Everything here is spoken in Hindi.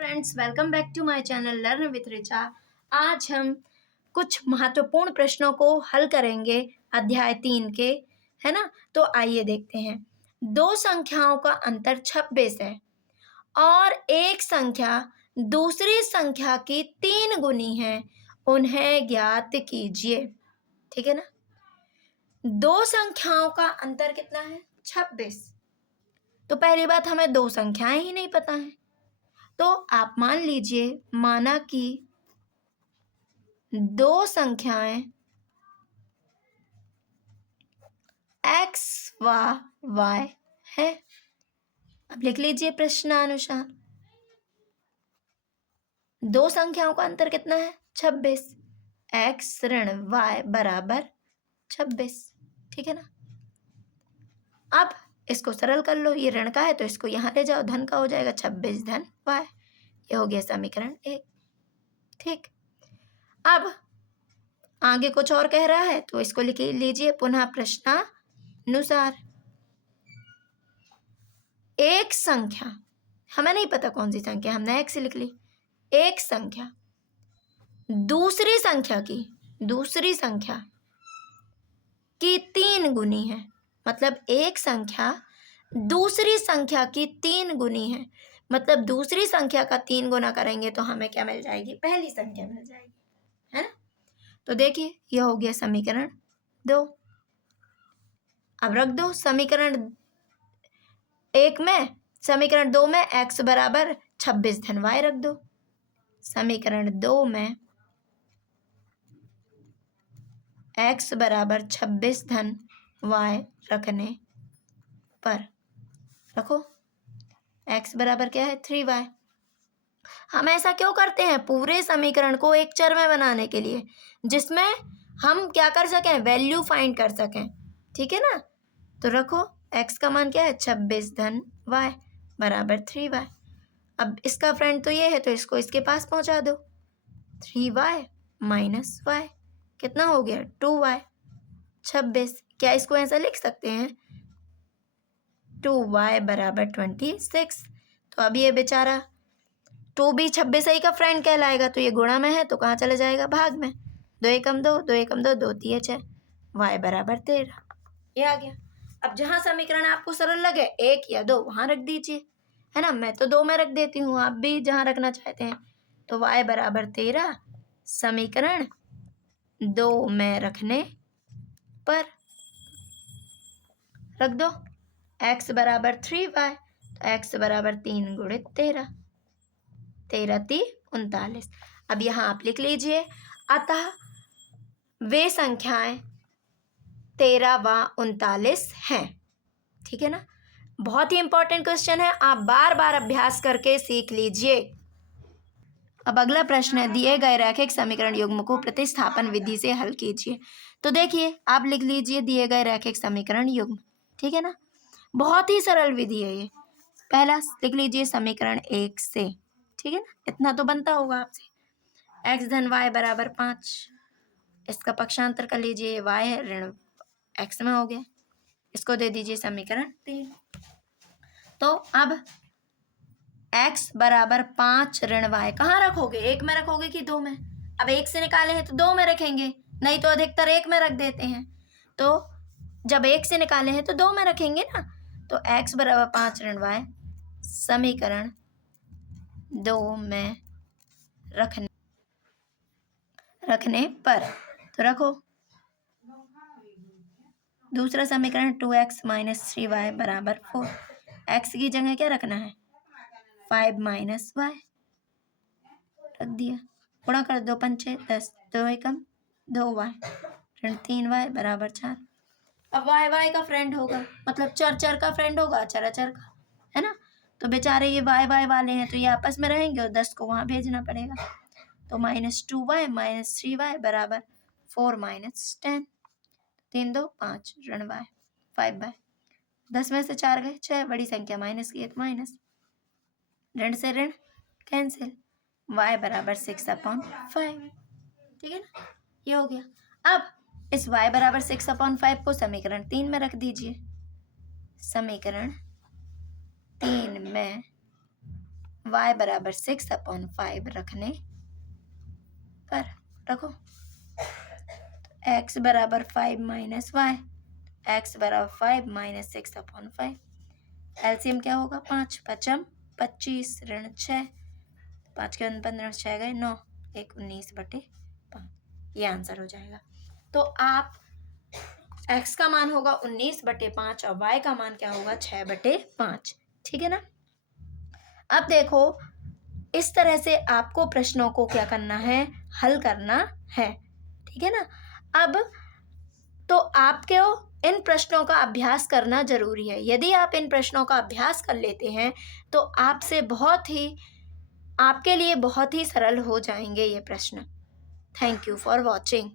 Friends, welcome back to my channel learn with Richa. आज हम कुछ महत्वपूर्ण प्रश्नों को हल करेंगे अध्याय 3 के, है ना। तो आइए देखते हैं। दो संख्याओं का अंतर 26 है और एक संख्या दूसरी संख्या की 3 गुनी है, उन्हें ज्ञात कीजिए। ठीक है ना। दो संख्याओं का अंतर कितना है? 26। तो पहली बात, हमें दो संख्याएं ही नहीं पता है। तो आप मान लीजिए, माना कि दो संख्याएं x व y है। अब लिख लीजिए प्रश्नानुसार। दो संख्याओं का अंतर कितना है? 26। x ऋण y बराबर 26। ठीक है ना। अब इसको सरल कर लो। ये ऋण का है तो इसको यहां ले जाओ, धन का हो जाएगा 26 धन y। ये हो गया समीकरण 1। ठीक। अब आगे कुछ और कह रहा है तो इसको लिख लीजिए पुनः प्रश्नानुसार। एक संख्या, हमें नहीं पता कौन सी संख्या, हमने x लिख ली। एक संख्या दूसरी संख्या की 3 गुनी है। मतलब एक संख्या दूसरी संख्या की 3 गुनी है। मतलब दूसरी संख्या का 3 गुना करेंगे तो हमें क्या मिल जाएगी? पहली संख्या मिल जाएगी, है ना। तो देखिए, यह हो गया समीकरण 2। अब रख दो समीकरण 1 में, समीकरण 2 में x बराबर 26 धन y रख दो। समीकरण 2 में x बराबर 26 धन y रखने पर रखो x बराबर क्या है? 3y। हम ऐसा क्यों करते हैं? पूरे समीकरण को एक चर में बनाने के लिए, जिसमें हम क्या कर सकें? वैल्यू फाइंड कर सकें। ठीक है ना। तो रखो x का मान क्या है? 26 धन y बराबर 3y। अब इसका फ्रेंड तो ये है तो इसको इसके पास पहुंचा दो। 3y माइनस y कितना हो गया? 2y। 26, क्या इसको ऐसा लिख सकते हैं? 2y बराबर 26। तो अब ये बेचारा 2 भी 26 ही का फ्रेंड कहलाएगा, तो ये गुणा में है तो कहाँ चला जाएगा? भाग में। 2 एकम 2, 2 एकम 2, 2 तिये 6, y बराबर 13। ये आ गया। अब जहाँ समीकरण आपको सरल लगे, 1 या 2 वहाँ रख दीजिए, है ना। मैं तो 2 में रख देती हूँ, आप भी जहाँ रखना चाहते हैं। तो y बराबर 13 समीकरण 2 में रखने पर रख दो। x बराबर 3y, तो x बराबर 3 गुणित 13, 13 × 3 = 39। अब यहाँ आप लिख लीजिए, अतः वे संख्याएं 13 व 39 हैं। ठीक है ना। बहुत ही इंपॉर्टेंट क्वेश्चन है, आप बार बार अभ्यास करके सीख लीजिए। अब अगला प्रश्न है, दिए गए रैखिक समीकरण युग्म को प्रतिस्थापन विधि से हल कीजिए। तो देखिए, आप लिख लीजिए दिए गए रैखिक समीकरण युग्म। ठीक है ना। बहुत ही सरल विधि है ये। पहला लिख लीजिए समीकरण 1 से। ठीक है ना। इतना तो बनता होगा आपसे। x धन y बराबर 5, इसका पक्षांतर कर लीजिए, y है ऋण x में हो गया। इसको दे दीजिए समीकरण 3। तो अब x बराबर 5 ऋण y कहाँ रखोगे? 1 में रखोगे कि 2 में? अब 1 से निकाले हैं तो 2 में रखेंगे, नहीं तो अधिकतर 1 में रख देते हैं। तो जब 1 से निकाले हैं तो 2 में रखेंगे ना। तो x बराबर 5 ऋण y समीकरण 2 में रखने पर तो रखो। दूसरा समीकरण 2x माइनस 3y बराबर 4। x की जगह क्या रखना है? 5 माइनस y रख दिया। गुणा कर 2 पंचे 10, 2 एकम 2y ऋण 3y बराबर 4। अब y का फ्रेंड होगा, मतलब चर का फ्रेंड होगा, अचर का, है ना। तो बेचारे ये y वाले हैं तो ये आपस में रहेंगे और 10 को वहां भेजना पड़ेगा। तो -2y माइनस 3y बराबर 4 माइनस 10। 3 2 5 ऋण y 5/, 10 में से 4 गए 6, बड़ी संख्या माइनस की है तो माइनस, ऋण से ऋण कैंसिल, y बराबर 6/5। ठीक है ना। ये हो गया। अब इस y बराबर 6/5 को समीकरण 3 में रख दीजिए। समीकरण 3 में y बराबर 6/5 रखने पर रखो x बराबर 5 माइनस वाई, x बराबर 5 माइनस 6/5। एलसीएम क्या होगा? 5 पचम 25 ऋण 6, 5 के 15 6 गए 9, 1 19/5, ये आंसर हो जाएगा। तो आप x का मान होगा 19/5 और y का मान क्या होगा? 6/5। ठीक है ना। अब देखो इस तरह से आपको प्रश्नों को क्या करना है? हल करना है। ठीक है ना। अब तो आपको इन प्रश्नों का अभ्यास करना जरूरी है। यदि आप इन प्रश्नों का अभ्यास कर लेते हैं तो आपके लिए बहुत ही सरल हो जाएंगे ये प्रश्न। Thank you for watching.